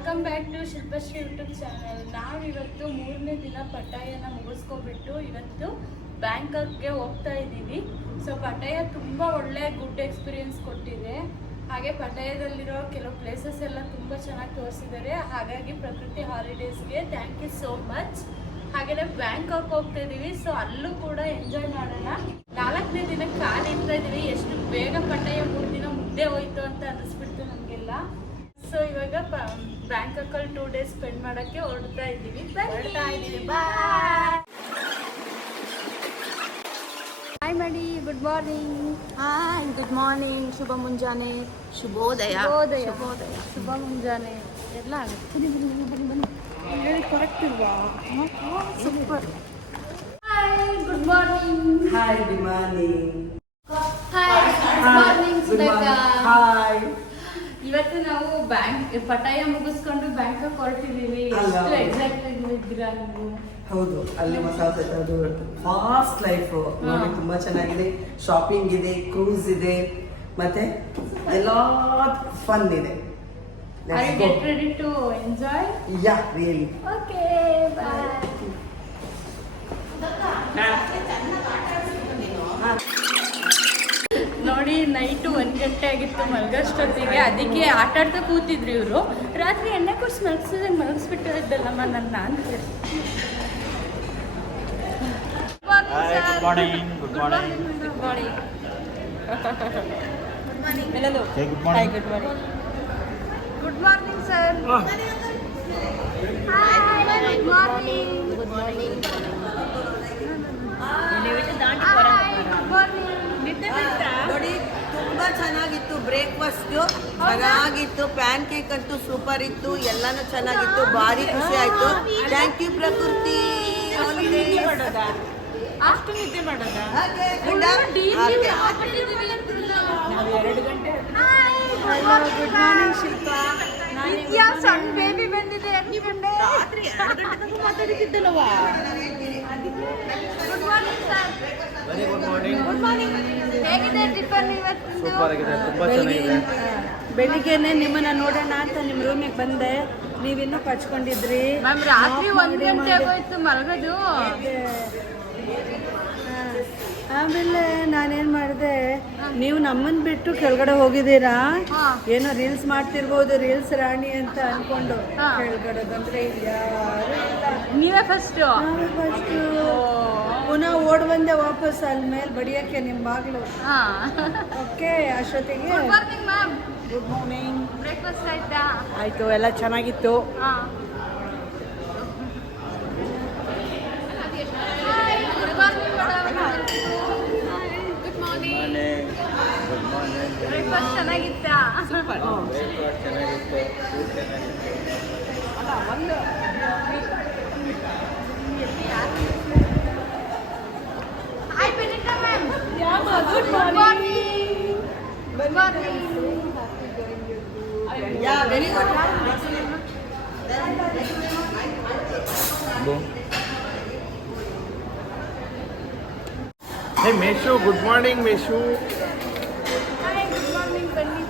Welcome back to Shilpashree YouTube channel. ನಾವಿವತ್ತು 3ನೇ ದಿನ ಪಟಾಯನ ಮುಗಿಸ್ಕೊಬಿಟ್ಟು ಇವತ್ತು ಬ್ಯಾಂಕಾಕ್ಗೆ ಹೋಗ್ತಾ ಇದ್ದೀವಿ. ಸೊ ಪಟಾಯ ತುಂಬ ಒಳ್ಳೆ ಗುಡ್ ಎಕ್ಸ್ಪೀರಿಯನ್ಸ್ ಕೊಟ್ಟಿದೆ. ಹಾಗೆ ಪಟಾಯದಲ್ಲಿರೋ ಕೆಲವು ಪ್ಲೇಸಸ್ ಎಲ್ಲ ತುಂಬ ಚೆನ್ನಾಗಿ ತೋರಿಸಿದ್ದಾರೆ. ಹಾಗಾಗಿ ಪ್ರಕೃತಿ ಹಾಲಿಡೇಸ್ಗೆ ಥ್ಯಾಂಕ್ ಯು ಸೋ ಮಚ್. ಹಾಗೆಯೇ ಬ್ಯಾಂಕಾಕ್ ಹೋಗ್ತಾ ಇದ್ದೀವಿ. ಸೊ ಅಲ್ಲೂ ಕೂಡ ಎಂಜಾಯ್ ಮಾಡೋಣ. 4ನೇ ದಿನಕ್ಕೆ ಕಾಲಿಡ್ತಾ ಇದ್ದೀವಿ. ಎಷ್ಟು ಬೇಗ ಪಟಾಯ 3 ದಿನ ಮುದ್ದೆ ಹೋಯ್ತು ಅಂತ ಅನ್ನಿಸ್ಬಿಡ್ತು ನಮಗೆಲ್ಲ. ಸೊ ಇವಾಗ ಬ್ಯಾಂಕಾಕಲ್ಲಿ 2 ಡೇಸ್ ಸ್ಪೆಂಡ್ ಮಾಡೋಕ್ಕೆ ಹೊರಡ್ತಾ ಇದ್ದೀವಿ. ಹಾಯ್ ಮಾಡಿ. Good morning. Hi good morning. ಶುಭ ಮುಂಜಾನೆ. ಶುಭೋದಯ. ಶುಭ ಮುಂಜಾನೆ ಎಲ್ಲ ಆಗುತ್ತೆ. ಹೇಳಿ ಕರೆಕ್ಟ್ ಇಲ್ವಾ? Super. Hi good morning. Hi good morning. Hi good morning Surekha. Hi. ಇವತ್ತು ನಾವು ಪಟಾಯ ಮುಗಿಸ್ಕೊಂಡು ಬ್ಯಾಂಕಾಕ್ ಹೊರಟಿದ್ದೀವಿ. ಎಷ್ಟು ಎಕ್ಸೈಟೆಡ್ ಇದ್ದೀರಾ ನೀವು? ಹೌದು, ಅಲ್ಲಿ ಮಸಾಲೆ ಅದು ಫಾಸ್ಟ್ ಲೈಫ್ ನೋಡಿ, ತುಂಬಾ ಚೆನ್ನಾಗಿದೆ. ಶಾಪಿಂಗ್ ಇದೆ, ಕ್ರೂಸ್ ಇದೆ, ಮತ್ತೆ ಎಲ್ಲ ಫನ್ ಇದೆ. Are you get ready to enjoy? Yeah, really. Okay, bye. ನೋಡಿ, ನೈಟು 1 ಗಂಟೆ ಆಗಿತ್ತು ಮಲಗೋಷ್ಟೊತ್ತಿಗೆ. ಅದಕ್ಕೆ ಆಟ ಆಡ್ತಾ ಕೂತಿದ್ರು ಇವರು. ರಾತ್ರಿ ಎಣ್ಣೆ ಕುಡಿಸಿ ಮಲಗಿಸಿದಂಗೆ ಮಲಗಿಸ್ಬಿಟ್ಟು ಇದ್ದಲ್ಲಮ್ಮ ನನ್ನ ಅಂತ. Good morning. Good morning. Good morning. Good morning sir. Good morning. Good morning. ನೋಡಿ, ತುಂಬಾ ಚೆನ್ನಾಗಿತ್ತು. ಬ್ರೇಕ್ಫಾಸ್ಟ್ ಚೆನ್ನಾಗಿತ್ತು. ಪ್ಯಾನ್ ಕೇಕ್ ಅಂತೂ ಸೂಪರ್ ಇತ್ತು. ಎಲ್ಲಾನು ಚೆನ್ನಾಗಿತ್ತು. ಭಾರಿ ಖುಷಿ ಆಯ್ತು. ಥ್ಯಾಂಕ್ ಯು ಪ್ರಕೃತಿ. ಅಷ್ಟು ನಿದ್ದೆ ಮಾಡೋದ? Good morning Shilpa. ಸಣ್ಣ ಬೇಬಿ ಬಂದಿದೆ. ಮಾತಾಡಿದ್ದಲ್ವಾ? Good morning sir. Very good morning. Good morning. ಹೇಗಿದೆ ಟಿಫನ್ ಇವತ್ತು? ಸೂಪರ್ ಆಗಿದೆ, ತುಂಬಾ ಚೆನ್ನಾಗಿದೆ. ಬೆಳಿಗ್ಗೆನೆ ನಿಮ್ಮನ್ನ ನೋಡೋಣ ಅಂತ ನಿಮ್ಮ ರೂಮಿಗೆ ಬಂದೆ. ನೀವಿನ್ನೂ ಪಚ್ಕೊಂಡಿದ್ರಿ. ಮ್ಯಾಮ್ ರಾತ್ರಿ 1 ಗಂಟೆ ಆಗೋಯ್ತು ಮಲಗೋದು. ಆಮೇಲೆ ನಾನೇನ್ ಮಾಡಿದೆ, ನೀವು ನಮ್ಮನ್ನ ಬಿಟ್ಟು ಕೆಳಗಡೆ ಹೋಗಿದ್ದೀರಾ, ಏನೋ ರೀಲ್ಸ್ ಮಾಡ್ತಿರ್ಬೋದು, ರೀಲ್ಸ್ ರಾಣಿ ಅಂತ ಅನ್ಕೊಂಡು ಕೆಳಗಡೆ ಬಂದ್ರೆ ಯಾರು ಇಲ್ಲ. ನೀವೇ ಫಸ್ಟ್ ಪುನಃ ಓಡ್ ಬಂದೆ ವಾಪಸ್. ಅಲ್ಲಿ ಮೇಲೆ ಬಡಿಯಕ್ಕೆ ನಿಮ್ಮ ಬಾಗ್ಲು. ಓಕೆ, ಅಷ್ಟೊತ್ತಿಗೆ good morning ma'am. Good morning. Breakfast ಆಯ್ತಾ? ಆಯ್ತು, ಎಲ್ಲ ಚೆನ್ನಾಗಿತ್ತು. Good morning madam. Good morning. Good morning. Breakfast ಚೆನ್ನಾಗಿತ್ತಾ? ಬ್ರೇಕ್ಫಾಸ್ಟ್ ಚೆನ್ನಾಗಿತ್ತು, ಫುಡ್ ಚೆನ್ನಾಗಿತ್ತು. Hi Benita ma'am. Good morning. Good morning. Yeah, very good. Hey Meshu, good morning Meshu. Hi good morning. ಬನ್ನಿ.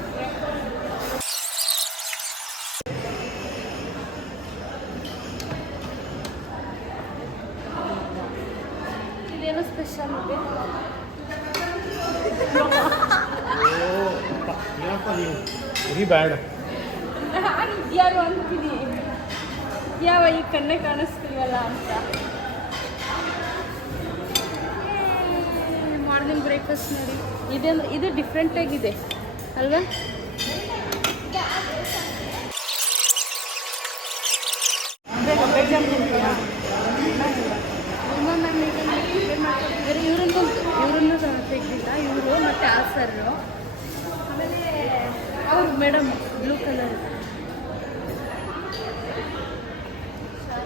ಇದೇನೋ special ಇದೆ. ಏನಪ್ಪ ನೀವು ವೆರಿ ಬ್ಯಾಡ್. ನಾನು ಇದ್ಯಾರು ಅಂತೀನಿ, ಯಾವ ಈ ಕಣ್ಣೆ ಕಾಣಿಸ್ತಿಲ್ವಲ್ಲ ಅಂತ. ಮಾರ್ನಿಂಗ್ ಬ್ರೇಕ್ಫಾಸ್ಟ್ ನೋಡಿ, ಇದು ಡಿಫ್ರೆಂಟ್ ಆಗಿದೆ ಅಲ್ವಾ? ಇವರನ್ನು ತೆಗ್ದಿಲ್ಲ, ಇವರು ಮತ್ತು ಆ ಸರ್ರು. ಆಮೇಲೆ ಅವ್ರು ಮೇಡಮ್ ಬ್ಲೂ ಕಲರ್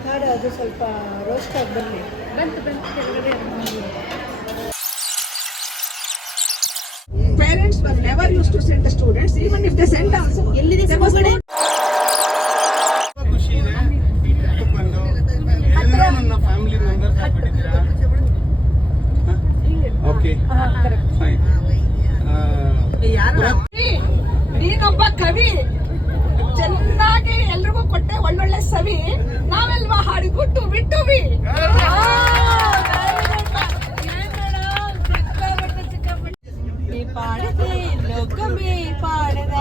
ಮಾಡಿ ಅದು ಸ್ವಲ್ಪ ರೋಸ್ಟ್ ಆಗಿ ಬರಲಿ. ಬಂತು ಕೆಳಗಡೆ. Parents were never used to send the students, even if they sent also. There was no ಖುಷಿ ಇದೆ. ಬಂದು ಎಲ್ಲರೂ ನನ್ನ ಫ್ಯಾಮಿಲಿ ಮೆಂಬರ್ಸ್ ಆಗ್ಬಿಟ್ಟಿದ್ದೀರಾ. Okay, fine. ನೀನೊಬ್ಬ ಕವಿ, ಚೆನ್ನಾಗಿ ಹಾಗಾಗಿ ಎಲ್ರಿಗೂ ಕೊಟ್ಟೆ ಒಳ್ಳೊಳ್ಳೆ ಸವಿ. ನಾವೆಲ್ವಾ ಹಾಡಿಬಿಟ್ಟು ಬಿಟ್ಟು ಬಿ ಪಾಡದೆ ಲೋಕ ಮೇ ಪಾಡದ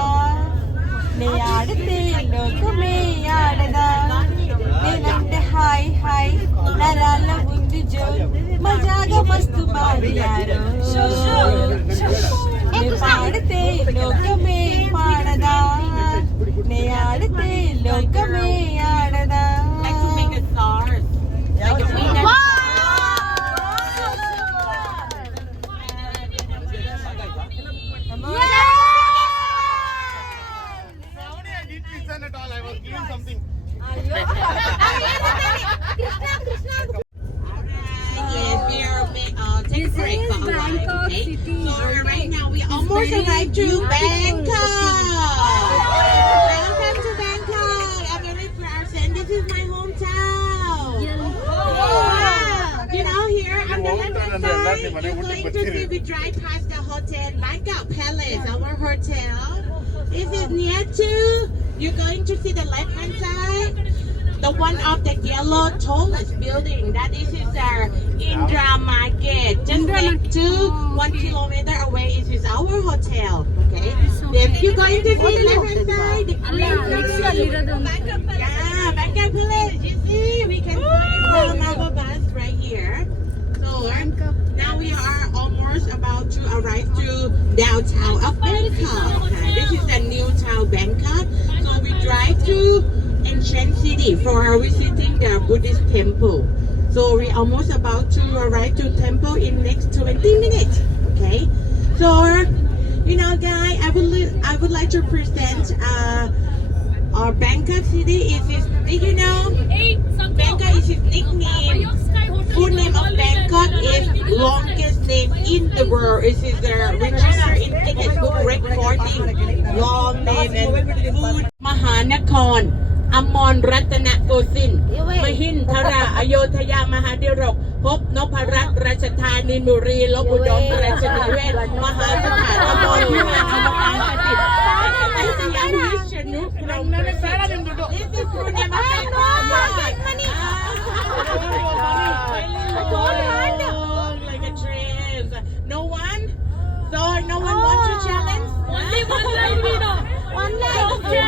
ನೇ ಆಡದೆ ಲೋಕ ಮೇ ಆಡದ నేనంటే హాయ్ హాయ్ నరాల ఉంది జో మజాగా మస్తు పాడియారు నే పాడితే లోకమే పాడదా నే ఆడితే లోకమే ఆడదా At all, I was giving something. Yes, we are take a break for a while, okay? So right now we almost arrived to Bangkok. Welcome to Bangkok. I'm very proud. This is my hometown. You know, here on the left-hand side, you're going to see we drive past the hotel, Bangkok Palace, our hotel. This is near to. You're going to see the left-hand side, the one of the yellow tallest building. That is our Indra Market. Just next to 1 kilometer away is our hotel. Okay. If you're going to see the left-hand side, the green Bangkok Village. You see, we can see our bus right here. So now we are almost about to arrive to downtown of Bangkok. This is the new town Bangkok. So we drive to Ancient City for visiting the Buddhist temple. So we almost about to arrive to temple in next 20 minutes. Okay. So you know, guys, I would like to present our Bangkok City. Did you know Bangkok is his nickname? Full name of Bangkok is longest name in the world. It is registered in Guinness Book Recording. Long name and food. Mahanakon, Amon Ratana Gosin, Mahin Tara, Ayodhya Mahadirok, Hope Noparat, Rajatani Muri, Lobudon, Rajaniwet, Mahasatan, Amon Mahanatit. This is full name of Bangkok. Like a train. No one? So no one wants to challenge? Only one line, Vino. One line. Okay.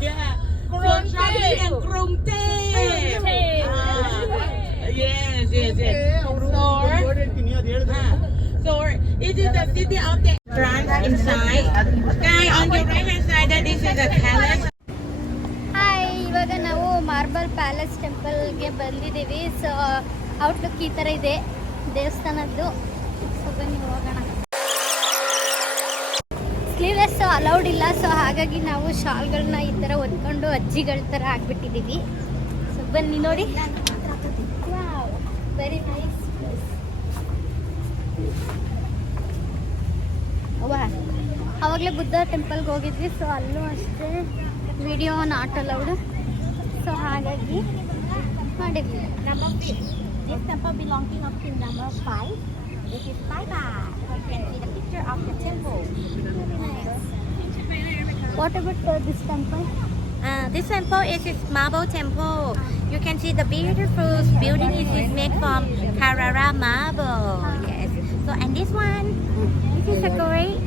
Yeah. So traveling in Krungtae. Yes. So it is the city of the France inside. Guy, on your right hand side, that this is a palace. Hi, ಇವಾಗ ನಾವು marble palace ಟೆಂಪಲ್ಗೆ ಬಂದಿದ್ದೀವಿ. So outlook ಈ ಥರ ಇದೆ ದೇವಸ್ಥಾನದ್ದು. So ಬನ್ನಿ ಹೋಗೋಣ. Sleeveless allowed ಇಲ್ಲ, ಸೊ ಹಾಗಾಗಿ ನಾವು ಶಾಲ್ಗಳನ್ನ ಈ ಥರ ಹೊತ್ಕೊಂಡು ಅಜ್ಜಿಗಳ ಥರ ಆಗಿಬಿಟ್ಟಿದ್ದೀವಿ. ಸೊ ಬನ್ನಿ ನೋಡಿ. Very nice. ಅವಾಗಲೇ ಬುದ್ಧ ಟೆಂಪಲ್ಗೆ ಹೋಗಿದ್ವಿ. ಸೊ ಅಲ್ಲೂ ಅಷ್ಟೇ ವಿಡಿಯೋ ನಾಟ್ ಅಲೌಡ್. ಸೊ ಹಾಗಾಗಿ ಮಾಡಿದ್ವಿ. This temple belonging up to number 5. This is 5 baht. You can see the picture of the temple. What about this temple? This temple is marble temple. You can see the beautiful building is made from Carrara marble. Yes. So and this one, this is a great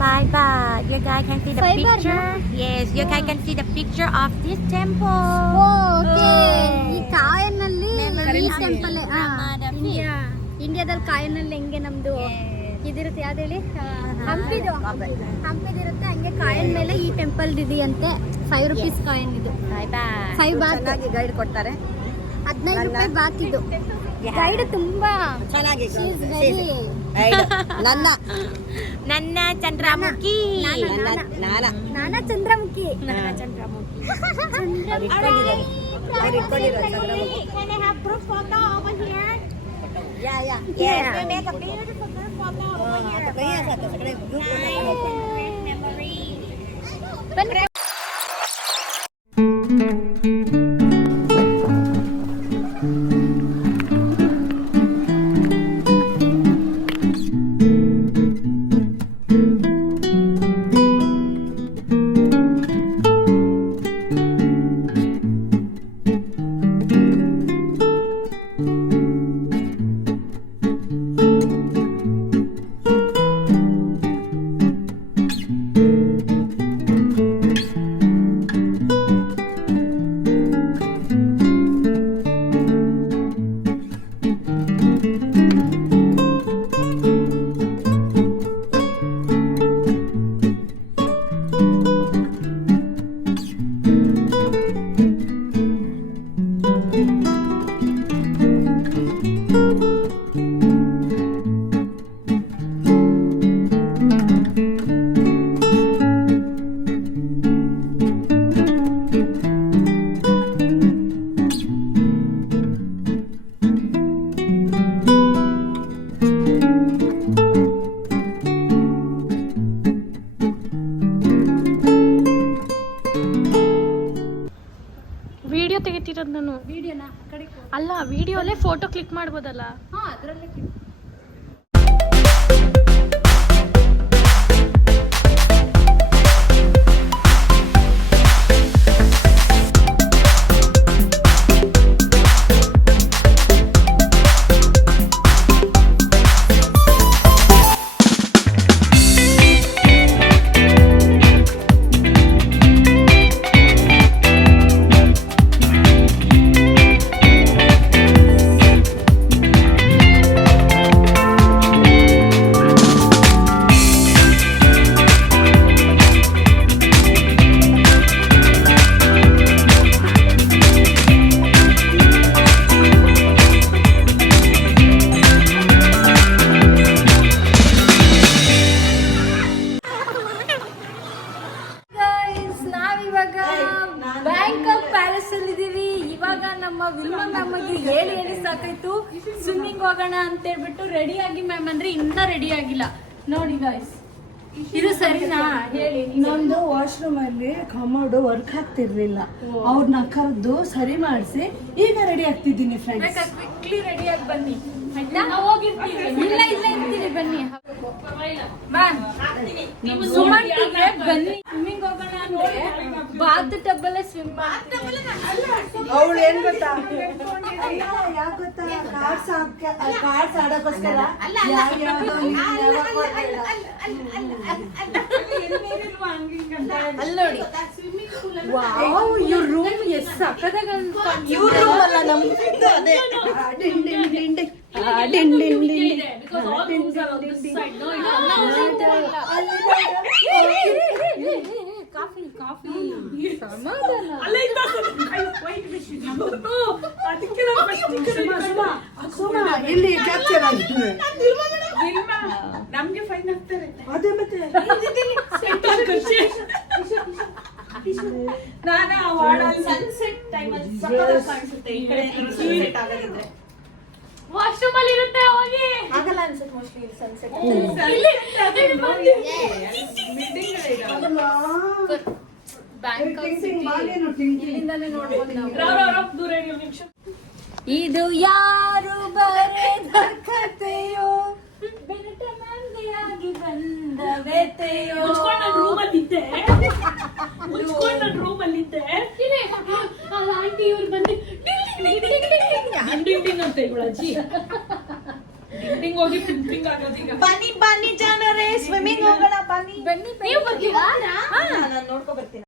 5 baht. You guys can see the 5 baht, picture. Yes, you guys can see the picture of this temple. Okay, ಈ ಕಾಯನಲ್ಲಿ ಈ temple ಇಂಡಿಯಾದಲ್ಲಿ ಕಾಯನಲ್ಲಿ ಹೆಂಗೆ ನಮ್ದು ಇದಿರುತ್ತೆ, ಯಾವ್ದು ಹೇಳಿ, ಹಂಪಿದಿರುತ್ತೆ, ಹಂಗೆ coin ಮೇಲೆ ಈ ಟೆಂಪಲ್ ಇದೆಯಂತೆ. 5 rupees ಕಾಯಿನ್ ಇದು. 5 ಬಾತ್ ಗೈಡ್ ಕೊಡ್ತಾರೆ. 15 ರೂಪಾಯಿ ಬಾತ್ ಇದು. ಗೈಡ್ ತುಂಬಾ ಚೆನ್ನಾಗಿ ನನ್ನ ಚಂದ್ರಮುಖಿ. ನಾನಾ ಚಂದ್ರಮುಖಿ. Can I have group photo over here? Yeah. Yes, we make a beautiful group photo over here. Great memory. ಬನ್ನಿ. ಹೇಳ್ತಿರೋದು ನಾನು. ವಿಡಿಯೋನ ಕಡೆ ಅಲ್ಲ, ವಿಡಿಯೋಲ್ಲೇ ಫೋಟೋ ಕ್ಲಿಕ್ ಮಾಡ್ಬೋದಲ್ಲ? ಹಾಂ ಅದರಲ್ಲೇ ನಾವಿವಾಗ ಬ್ಯಾಂಕಾಕ್ ಪ್ಯಾಲೇಸ್ ಅಲ್ಲಿ ಇದೀವಿ. ಇವಾಗ ನಮ್ಮ ವಿಲ್ಮಾ ಮ್ಯಾಮ್ ಹೇಳಿ ಸಾಕಾಯ್ತು, ಸ್ವಿಮ್ಮಿಂಗ್ ಹೋಗೋಣ ಅಂತ ಹೇಳ್ಬಿಟ್ಟು ರೆಡಿ ಆಗಿ ಮ್ಯಾಮ್ ಅಂದ್ರೆ ಇನ್ನ ರೆಡಿ ಆಗಿಲ್ಲ ನೋಡಿ ಗಾಯ್ಸ್. ಇದು ಸರಿನಾ ಹೇಳಿ? ನಮ್ದು ವಾಶ್ರೂಮ್ ಅಲ್ಲಿ ಕಮೋಡ್ ವರ್ಕ್ ಆಗ್ತಿರ್ಲಿಲ್ಲ, ಅವ್ರನ್ನ ಕರೆದು ಸರಿ ಮಾಡಿಸಿ ಈಗ ರೆಡಿ ಆಗ್ತಿದ್ದೀನಿ ಫ್ರೆಂಡ್ಸ್. ಕ್ವಿಕ್ಲಿ ರೆಡಿ ಆಗಿ ಬನ್ನಿ ಆಯ್ತಾ? ಹೋಗಿರ್ತೀವಿ. ಇಲ್ಲ ಇರ್ತೀವಿ ಬನ್ನಿ ಮ್ಯಾಮ್. ಸುಮಂಟಿಗೆ ಬನ್ನಿ ಸ್ವಿಮ್ಮಿಂಗ್ ಹೋಗೋಣ ಅಂದ್ರೆ ಬಾತ್ ಟಬ್ ಅಲ್ಲೇ ಸ್ವಿಮ್ ಮಾಡ್ತೀವಿ. ಅವಳು ಏನ್ ಗೊತ್ತಾ, ಯಾಕೆ ಗೊತ್ತಾ, ಕಾರ್ಡ್ಸ್ ಆಡೋಕ್ಕೋಸ್ಕರ ಯಾವ್ಯಾವ್ದೋ ಅಲ್ಲಿ ನೋಡಿ ವಾವ್, ಇವ್ರ ರೂಮ್ ಎಷ್ಟು ಸಕ್ಕದಾಗ ಇವ್ರ ರೂಮ್ ಅಲ್ಲ ನಮ್ದು, ಅದೇ ding ding ding ding ding ding ding. Coffee coffee ಇಲ್ಲಿ ಕ್ಯಾಪ್ಚರ್ ಆಗ್ತದೆ ನಮ್ಗೆ ಫೈನ್ ಆಗ್ತಾರೆ. ಅದೇ ಮತ್ತೆ ಸನ್ಸೆಟ್ ಟೈಮ್ ಅಲ್ಲಿ ಕಾಣಿಸುತ್ತೆ. ಈ ಕಡೆ ಸನ್ಸೆಟ್ ಆಗೋದಿದ್ರೆ ವಾಶ್ರೂಮ್ ಅಲ್ಲಿ ಇರುತ್ತೆ, ಹೋಗಿ ಆಗಲ್ಲ ಅನ್ಸುತ್ತೆ ಮೋಸ್ಟ್ಲಿ ಸನ್ಸೆಟ್. ಇದು ಯಾರು ಬರೆದ ಕಥೆಯೋ, ಬೆನಟ ಮಂದಿಯಾಗಿ ಬಂದ ವ್ಯಥೆಯೋ. ರೂಮಲ್ಲಿದ್ದೆ ಆಂಟಿ ಇವ್ರು ಬಂದು ಅಂತ ಇವಳು ಅಜ್ಜಿ ಹೋಗಿ ಪಿಂಪಿಂಗ್ ಆಗೋದೀಗ. ಬನ್ನಿ ಬನ್ನಿ ಜನರೇ, ಸ್ವಿಮ್ಮಿಂಗ್ ಹೋಗೋಣ ಬನ್ನಿ. ಬನ್ನಿ ನೀವು ಬರ್ತೀರಾ? ನಾನು ನೋಡ್ಕೊ ಬರ್ತೀನಿ.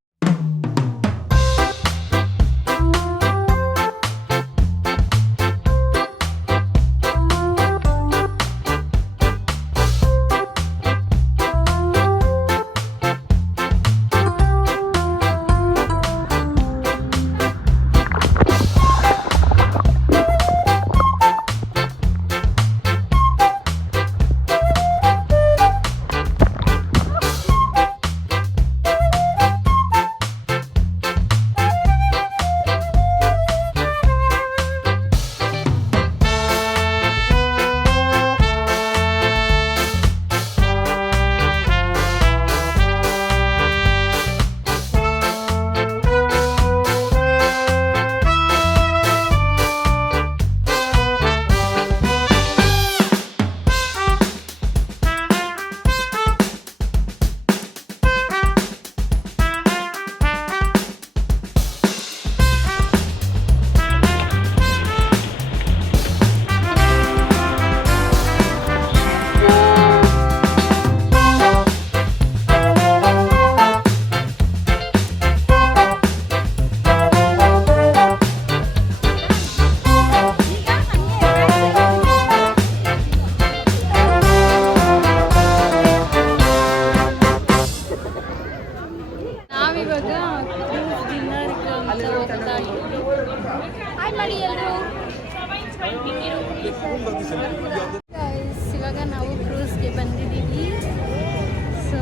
ಇವಾಗ ನಾವು ಕ್ರೂಸ್ಗೆ ಬಂದಿದ್ದೀವಿ. ಸೊ